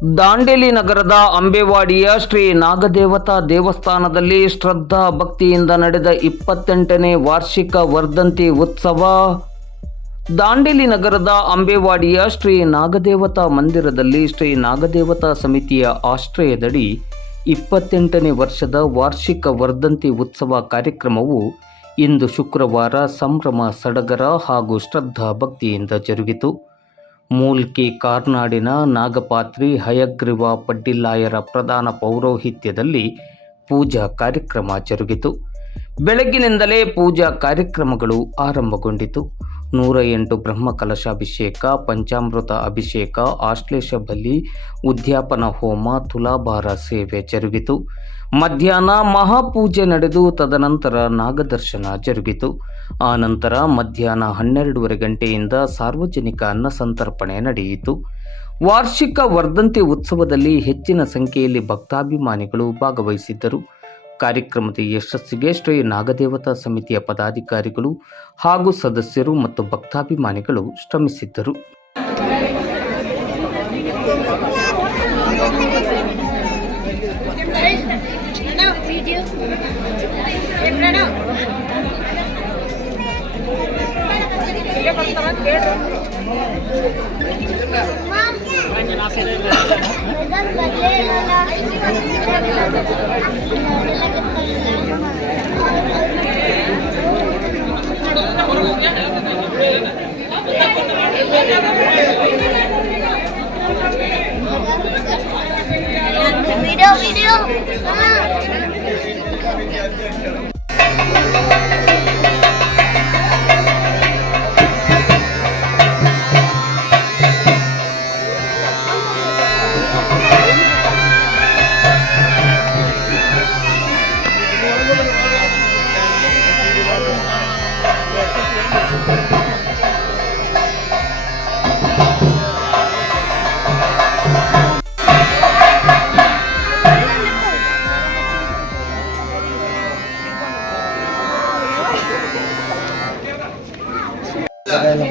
ದಾಂಡೇಲಿ ನಗರದ ಅಂಬೇವಾಡಿಯ ಶ್ರೀ ನಾಗದೇವತಾ ದೇವಸ್ಥಾನದಲ್ಲಿ ಶ್ರದ್ಧಾ ಭಕ್ತಿಯಿಂದ ನಡೆದ 28ನೇ ವಾರ್ಷಿಕ ವರ್ಧಂತಿ ಉತ್ಸವ. ದಾಂಡೇಲಿ ನಗರದ ಅಂಬೇವಾಡಿಯ ಶ್ರೀ ನಾಗದೇವತಾ ಮಂದಿರದಲ್ಲಿ ಶ್ರೀ ನಾಗದೇವತಾ ಸಮಿತಿಯ ಆಶ್ರಯದಡಿ 28ನೇ ವರ್ಷದ ವಾರ್ಷಿಕ ವರ್ಧಂತಿ ಉತ್ಸವ ಕಾರ್ಯಕ್ರಮವು ಇಂದು ಶುಕ್ರವಾರ ಸಂಭ್ರಮ ಸಡಗರ ಹಾಗೂ ಶ್ರದ್ಧಾ ಭಕ್ತಿಯಿಂದ ಜರುಗಿತು. ಮೂಲ್ಕಿ ಕಾರ್ನಾಡಿನ ನಾಗಪಾತ್ರಿ ಹಯಗ್ರೀವ ಪಡ್ಡಿಲ್ಲಾಯರ ಪ್ರಧಾನ ಪೌರೋಹಿತ್ಯದಲ್ಲಿ ಪೂಜಾ ಕಾರ್ಯಕ್ರಮ ಜರುಗಿತು. ಬೆಳಗ್ಗಿನಿಂದಲೇ ಪೂಜಾ ಕಾರ್ಯಕ್ರಮಗಳು ಆರಂಭಗೊಂಡಿತು. 108 ಬ್ರಹ್ಮಕಲಶಾಭಿಷೇಕ, ಪಂಚಾಮೃತ ಅಭಿಷೇಕ, ಆಶ್ಲೇಷ ಬಲಿ, ಉದ್ಯಾಪನ ಹೋಮ, ತುಲಾಭಾರ ಸೇವೆ ಜರುಗಿತು. ಮಧ್ಯಾಹ್ನ ಮಹಾಪೂಜೆ ನಡೆದು ತದನಂತರ ನಾಗದರ್ಶನ ಜರುಗಿತು. ಆನಂತರ ಮಧ್ಯಾಹ್ನ 12:30 ಗಂಟೆಯಿಂದ ಸಾರ್ವಜನಿಕ ಅನ್ನಸಂತರ್ಪಣೆ ನಡೆಯಿತು. ವಾರ್ಷಿಕ ವರ್ಧಂತಿ ಉತ್ಸವದಲ್ಲಿ ಹೆಚ್ಚಿನ ಸಂಖ್ಯೆಯಲ್ಲಿ ಭಕ್ತಾಭಿಮಾನಿಗಳು ಭಾಗವಹಿಸಿದ್ದರು. ಕಾರ್ಯಕ್ರಮದ ಯಶಸ್ಸಿಗೆ ಶ್ರೀ ನಾಗದೇವತಾ ಸಮಿತಿಯ ಪದಾಧಿಕಾರಿಗಳು ಹಾಗೂ ಸದಸ್ಯರು ಮತ್ತು ಭಕ್ತಾಭಿಮಾನಿಗಳು ಶ್ರಮಿಸಿದ್ದರು. Video.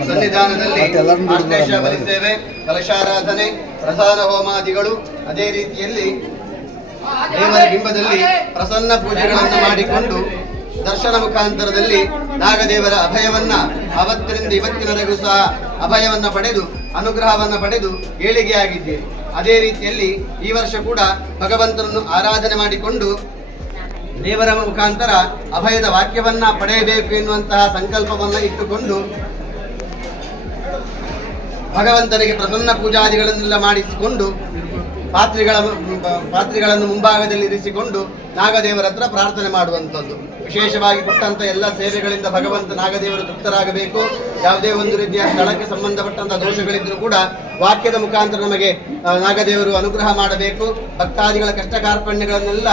ಸನ್ನಿಧಾನದಲ್ಲಿ ಆಶ್ಲೇಷ ಬಲಿ ಸೇವೆ, ಕಲಶಾರಾಧನೆ, ಪ್ರಧಾನ ಹೋಮಾದಿಗಳು, ಅದೇ ರೀತಿಯಲ್ಲಿ ದೇವರ ಬಿಂಬದಲ್ಲಿ ಪ್ರಸನ್ನ ಪೂಜೆಗಳನ್ನು ಮಾಡಿಕೊಂಡು ದರ್ಶನ ಮುಖಾಂತರದಲ್ಲಿ ನಾಗದೇವರ ಅಭಯವನ್ನ ಅವತ್ತಿನಿಂದ ಇವತ್ತಿನವರೆಗೂ ಸಹ ಅಭಯವನ್ನ ಪಡೆದು ಅನುಗ್ರಹವನ್ನ ಪಡೆದು ಏಳಿಗೆಯಾಗಿದ್ದೀರಿ. ಅದೇ ರೀತಿಯಲ್ಲಿ ಈ ವರ್ಷ ಕೂಡ ಭಗವಂತನನ್ನು ಆರಾಧನೆ ಮಾಡಿಕೊಂಡು ದೇವರ ಮುಖಾಂತರ ಅಭಯದ ವಾಕ್ಯವನ್ನ ಪಡೆಯಬೇಕು ಎನ್ನುವಂತಹ ಸಂಕಲ್ಪವನ್ನ ಇಟ್ಟುಕೊಂಡು ಭಗವಂತನಿಗೆ ಪ್ರಸನ್ನ ಪೂಜಾದಿಗಳನ್ನೆಲ್ಲ ಮಾಡಿಸಿಕೊಂಡು ಪಾತ್ರೆಗಳನ್ನು ಮುಂಭಾಗದಲ್ಲಿ ಇರಿಸಿಕೊಂಡು ನಾಗದೇವರ ಹತ್ರ ಪ್ರಾರ್ಥನೆ ಮಾಡುವಂಥದ್ದು. ವಿಶೇಷವಾಗಿ ಕೊಟ್ಟಂತ ಎಲ್ಲ ಸೇವೆಗಳಿಂದ ಭಗವಂತ ನಾಗದೇವರು ತೃಪ್ತರಾಗಬೇಕು. ಯಾವುದೇ ಒಂದು ರೀತಿಯ ಸ್ಥಳಕ್ಕೆ ಸಂಬಂಧಪಟ್ಟಂತಹ ದೋಷಗಳಿದ್ರೂ ಕೂಡ ವಾಕ್ಯದ ಮುಖಾಂತರ ನಮಗೆ ನಾಗದೇವರು ಅನುಗ್ರಹ ಮಾಡಬೇಕು. ಭಕ್ತಾದಿಗಳ ಕಷ್ಟ ಕಾರ್ಪಣ್ಯಗಳನ್ನೆಲ್ಲ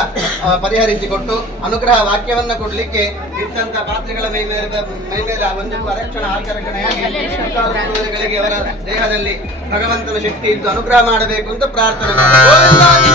ಪರಿಹರಿಸಿಕೊಟ್ಟು ಅನುಗ್ರಹ ವಾಕ್ಯವನ್ನ ಕೊಡಲಿಕ್ಕೆ ಇಟ್ಟಂತ ಪಾತ್ರೆಗಳ ಮೈ ಮೇಲೆ ಒಂದು ಅರಕ್ಷಣ ಆಚರಣೆಯಾಗಿ ಅವರ ದೇಹದಲ್ಲಿ ಭಗವಂತನ ಶಕ್ತಿ ಇದ್ದು ಅನುಗ್ರಹ ಮಾಡಬೇಕು ಅಂತ ಪ್ರಾರ್ಥನೆ ಮಾಡಿ